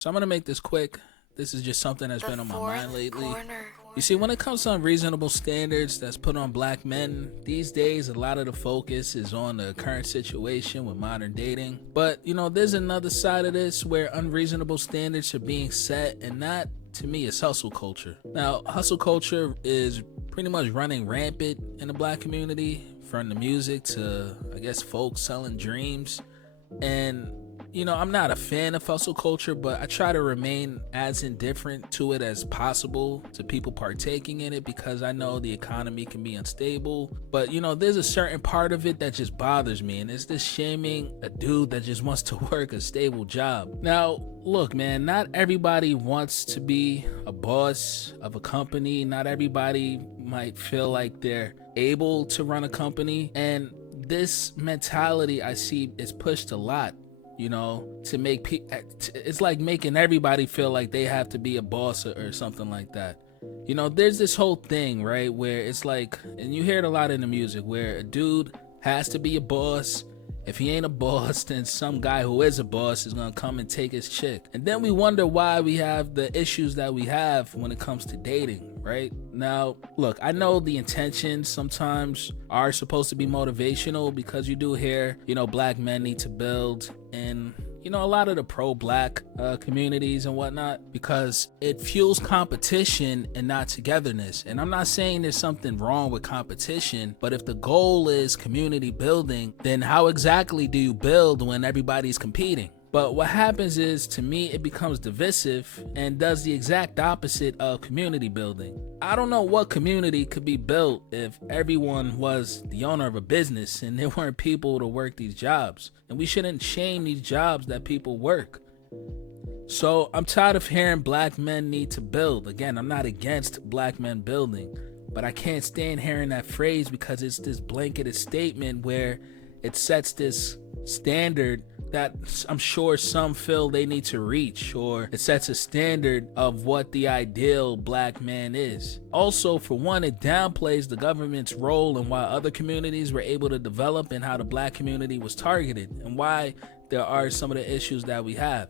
So I'm gonna make this quick. This is just something that's been on my mind lately. You see, when it comes to unreasonable standards that's put on black men, these days a lot of the focus is on the current situation with modern dating. But, there's another side of this where unreasonable standards are being set, and that, to me, is hustle culture. Now, hustle culture is pretty much running rampant in the black community, from the music to, I guess, folks selling dreams. And I'm not a fan of hustle culture, but I try to remain as indifferent to it as possible to people partaking in it, because I know the economy can be unstable. But, there's a certain part of it that just bothers me, and it's this shaming a dude that just wants to work a stable job. Now, look, man, not everybody wants to be a boss of a company. Not everybody might feel like they're able to run a company. And this mentality I see is pushed a lot, to make it's like making everybody feel like they have to be a boss or something like that. There's this whole thing, right, where it's like, and you hear it a lot in the music, where a dude has to be a boss. If he ain't a boss, then some guy who is a boss is gonna come and take his chick. And then we wonder why we have the issues that we have when it comes to dating, right? Now, look, I know the intentions sometimes are supposed to be motivational, because you do hear, black men need to build, and a lot of the pro-black communities and whatnot, because it fuels competition and not togetherness. And I'm not saying there's something wrong with competition, but if the goal is community building, then how exactly do you build when everybody's competing? But what happens is, to me, it becomes divisive and does the exact opposite of community building. I don't know what community could be built if everyone was the owner of a business and there weren't people to work these jobs. And we shouldn't shame these jobs that people work. So I'm tired of hearing black men need to build. Again, I'm not against black men building, but I can't stand hearing that phrase, because it's this blanketed statement where it sets this standard that I'm sure some feel they need to reach, or it sets a standard of what the ideal black man is. Also, for one, it downplays the government's role and why other communities were able to develop, and how the black community was targeted, and why there are some of the issues that we have.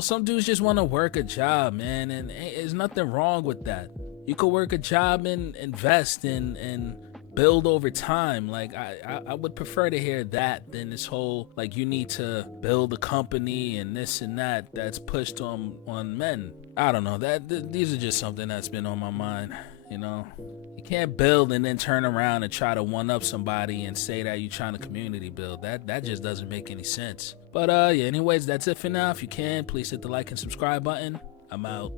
Some dudes just want to work a job, man, and there's nothing wrong with that. You could work a job and invest and build over time. Like, I would prefer to hear that than this whole, like, you need to build a company and this and that's pushed on men. I don't know, these are just something that's been on my mind. You can't build and then turn around and try to one up somebody and say that you're trying to community build. That just doesn't make any sense. But yeah, anyways, that's it for now. If you can, please hit the like and subscribe button. I'm out.